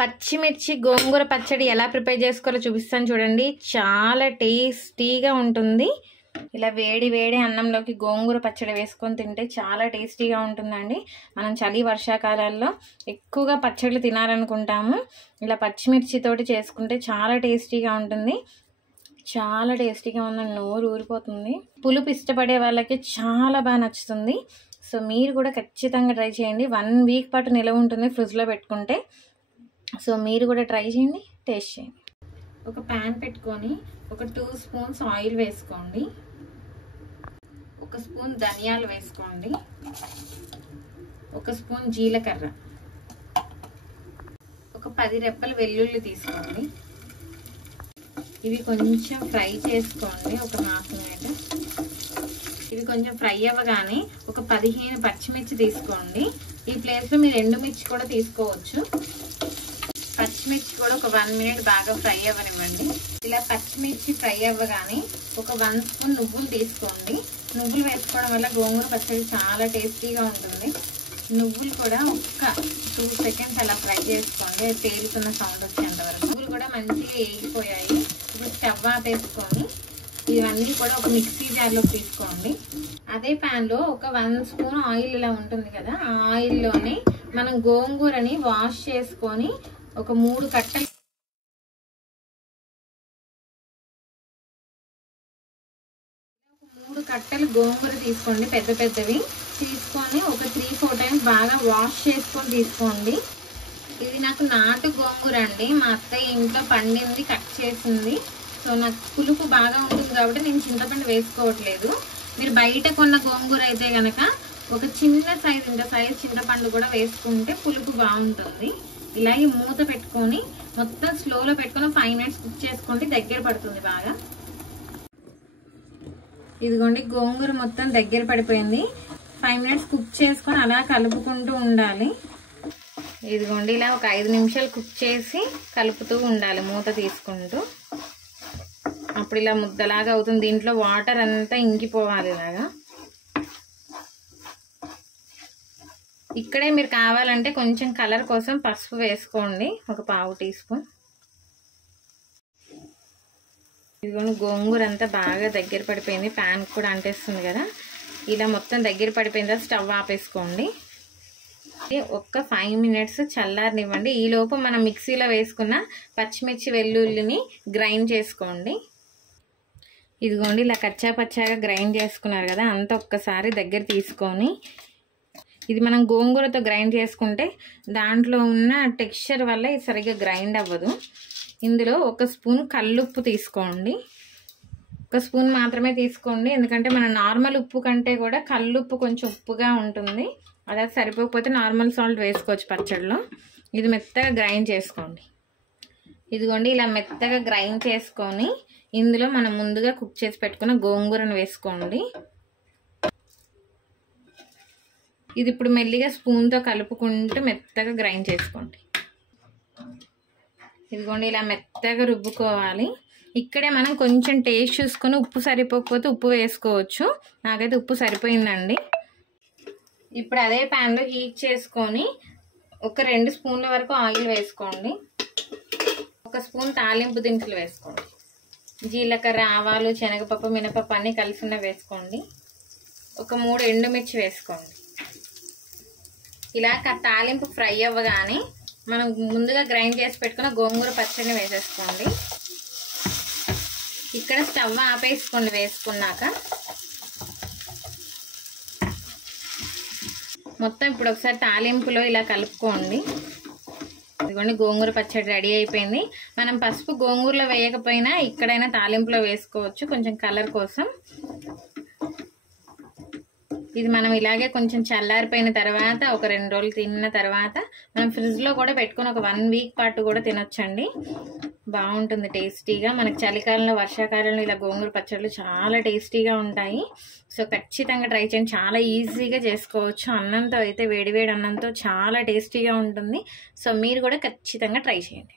పచ్చిమిర్చి గోంగూర పచ్చడి ఎలా ప్రిపేర్ చేసుకోవాలో చూపిస్తాను చూడండి. చాలా టేస్టీగా ఉంటుంది. ఇలా వేడి వేడి అన్నంలోకి గోంగూర పచ్చడి వేసుకొని తింటే చాలా టేస్టీగా ఉంటుందండి. మనం చలి వర్షాకాలాల్లో ఎక్కువగా పచ్చళ్ళు తినాలనుకుంటాము. ఇలా పచ్చిమిర్చితోటి చేసుకుంటే చాలా టేస్టీగా ఉంటుంది. చాలా టేస్టీగా ఉందని నోరు ఊరిపోతుంది. పులుపు ఇష్టపడే వాళ్ళకి చాలా బాగా నచ్చుతుంది. సో మీరు కూడా ఖచ్చితంగా ట్రై చేయండి. 1 వీక్ పాటు నిలవ ఉంటుంది ఫ్రిడ్జ్లో పెట్టుకుంటే. సో మీరు కూడా ట్రై చేయండి, టేస్ట్ చేయండి. ఒక ప్యాన్ పెట్టుకొని ఒక 2 స్పూన్స్ ఆయిల్ వేసుకోండి. 1 స్పూన్ ధనియాలు వేసుకోండి. 1 స్పూన్ జీలకర్ర, ఒక 10 రెబ్బల వెల్లుల్లి తీసుకోండి. ఇవి కొంచెం ఫ్రై చేసుకోండి. ఒక హాఫ్ మినిట్. ఇవి కొంచెం ఫ్రై అవ్వగానే ఒక 15 పచ్చిమిర్చి తీసుకోండి. ఈ ప్లేస్లో మీరు ఎండుమిర్చి కూడా తీసుకోవచ్చు. పచ్చిమిర్చి కూడా ఒక 1 మినిట్ బాగా ఫ్రై అవ్వనివ్వండి. ఇలా పచ్చిమిర్చి ఫ్రై అవ్వగానే ఒక 1 స్పూన్ నువ్వులు తీసుకోండి. నువ్వులు వేసుకోవడం వల్ల గోంగూర పచ్చడి చాలా టేస్టీగా ఉంటుంది. నువ్వులు కూడా ఒక్క 2 సెకండ్స్ అలా ఫ్రై చేసుకోండి. అది తేలుతున్న సౌండ్ వచ్చేంత వరకు. నువ్వులు కూడా మంచిగా వేగిపోయాయి. ఇప్పుడు స్టవ్ ఆపేసుకొని ఇవన్నీ కూడా ఒక మిక్సీ జార్లో తీసుకోండి. అదే ప్యాన్లో ఒక 1 స్పూన్ ఆయిల్ ఇలా ఉంటుంది కదా, ఆ ఆయిల్లోనే మనం గోంగూరని వాష్ చేసుకొని ఒక 3 కట్టలు గోంగూర తీసుకోండి. పెద్ద పెద్దవి తీసుకొని ఒక 3-4 టైమ్స్ బాగా వాష్ చేసుకొని తీసుకోండి. ఇది నాకు నాటు గోంగూర అండి. మా అత్తయ్య ఇంట్లో పండింది, కట్ చేసింది. సో నాకు పులుపు బాగా ఉంటుంది కాబట్టి నేను చింతపండు వేసుకోవట్లేదు. మీరు బయట కొన్న గోంగూర అయితే కనుక ఒక చిన్న సైజ్, ఇంత సైజ్ చింతపండు కూడా వేసుకుంటే పులుపు బాగుంటుంది. ఇలాగే మూత పెట్టుకొని మొత్తం స్లోలో పెట్టుకొని 5 మినిట్స్ కుక్ చేసుకోండి. దగ్గర పడుతుంది బాగా. ఇదిగోండి గోంగూర మొత్తం దగ్గర పడిపోయింది. 5 మినిట్స్ కుక్ చేసుకొని అలా కలుపుకుంటూ ఉండాలి. ఇదిగోండి ఇలా ఒక 5 నిమిషాలు కుక్ చేసి కలుపుతూ ఉండాలి మూత తీసుకుంటూ. అప్పుడు ఇలా ముద్దలాగా అవుతుంది. దీంట్లో వాటర్ అంతా ఇంకిపోవాలి ఇలాగా. ఇక్కడే మీరు కావాలంటే కొంచెం కలర్ కోసం పసుపు వేసుకోండి, ఒక 1/2 టీ స్పూన్. ఇదిగోండి గోంగూర అంతా బాగా దగ్గర పడిపోయింది. ప్యాన్ కూడా అంటేస్తుంది కదా. ఇలా మొత్తం దగ్గర పడిపోయిందా స్టవ్ ఆపేసుకోండి. ఒక్క 5 మినిట్స్ చల్లారనివ్వండి. ఈలోపు మనం మిక్సీలో వేసుకున్న పచ్చిమిర్చి వెల్లుల్లిని గ్రైండ్ చేసుకోండి. ఇదిగోండి ఇలా కచ్చా పచ్చాగా గ్రైండ్ చేసుకున్నారు కదా, అంతా ఒక్కసారి దగ్గర తీసుకొని ఇది మనం గోంగూరతో గ్రైండ్ చేసుకుంటే దాంట్లో ఉన్న టెక్స్చర్ వల్ల ఇది సరిగ్గా గ్రైండ్ అవ్వదు. ఇందులో 1 స్పూన్ కల్లుప్పు తీసుకోండి. 1 స్పూన్ మాత్రమే తీసుకోండి, ఎందుకంటే మన నార్మల్ ఉప్పు కంటే కూడా కల్లుప్పు కొంచెం ఉప్పుగా ఉంటుంది. అదే సరిపోకపోతే నార్మల్ సాల్ట్ వేసుకోవచ్చు పచ్చడిలో. ఇది మెత్తగా గ్రైండ్ చేసుకోండి. ఇదిగోండి ఇలా మెత్తగా గ్రైండ్ చేసుకొని ఇందులో మనం ముందుగా కుక్ చేసి పెట్టుకున్న గోంగూరను వేసుకోండి. ఇది ఇప్పుడు మెల్లిగా స్పూన్తో కలుపుకుంటూ మెత్తగా గ్రైండ్ చేసుకోండి. ఇదిగోండి ఇలా మెత్తగా రుబ్బుకోవాలి. ఇక్కడే మనం కొంచెం టేస్ట్ చూసుకొని ఉప్పు సరిపోకపోతే ఉప్పు వేసుకోవచ్చు. నాకైతే ఉప్పు సరిపోయిందండి. ఇప్పుడు అదే ప్యాన్లో హీట్ చేసుకొని ఒక 2 స్పూన్ల వరకు ఆయిల్ వేసుకోండి. 1 స్పూన్ తాలింపు దినుసులు వేసుకోండి. జీలకర్ర, ఆవాలు, శనగపప్పు, మినపప్పు అన్నీ కలిసిన వేసుకోండి. ఒక 3 ఎండుమిర్చి వేసుకోండి. ఇలా తాలింపు ఫ్రై అవ్వగానే మనం ముందుగా గ్రైండ్ చేసి పెట్టుకున్న గోంగూర పచ్చడిని వేసేసుకోండి. ఇక్కడ స్టవ్ ఆపేసుకోండి వేసుకున్నాక. మొత్తం ఇప్పుడు ఒకసారి తాలింపులో ఇలా కలుపుకోండి. ఇదిగోండి గోంగూర పచ్చడి రెడీ అయిపోయింది. మనం పసుపు గోంగూరలో వేయకపోయినా ఇక్కడైనా తాలింపులో వేసుకోవచ్చు కొంచెం కలర్ కోసం. ఇది మనం ఇలాగే కొంచెం చల్లారిపోయిన తర్వాత ఒక 2 రోజులు తిన్న తర్వాత మనం ఫ్రిడ్జ్లో కూడా పెట్టుకుని ఒక 1 వీక్ పాటు కూడా తినొచ్చండి. బాగుంటుంది టేస్టీగా. మనకి చలికాలంలో, వర్షాకాలంలో ఇలా గోంగూర పచ్చళ్ళు చాలా టేస్టీగా ఉంటాయి. సో ఖచ్చితంగా ట్రై చేయండి. చాలా ఈజీగా చేసుకోవచ్చు. అన్నంతో అయితే, వేడివేడి అన్నంతో చాలా టేస్టీగా ఉంటుంది. సో మీరు కూడా ఖచ్చితంగా ట్రై చేయండి.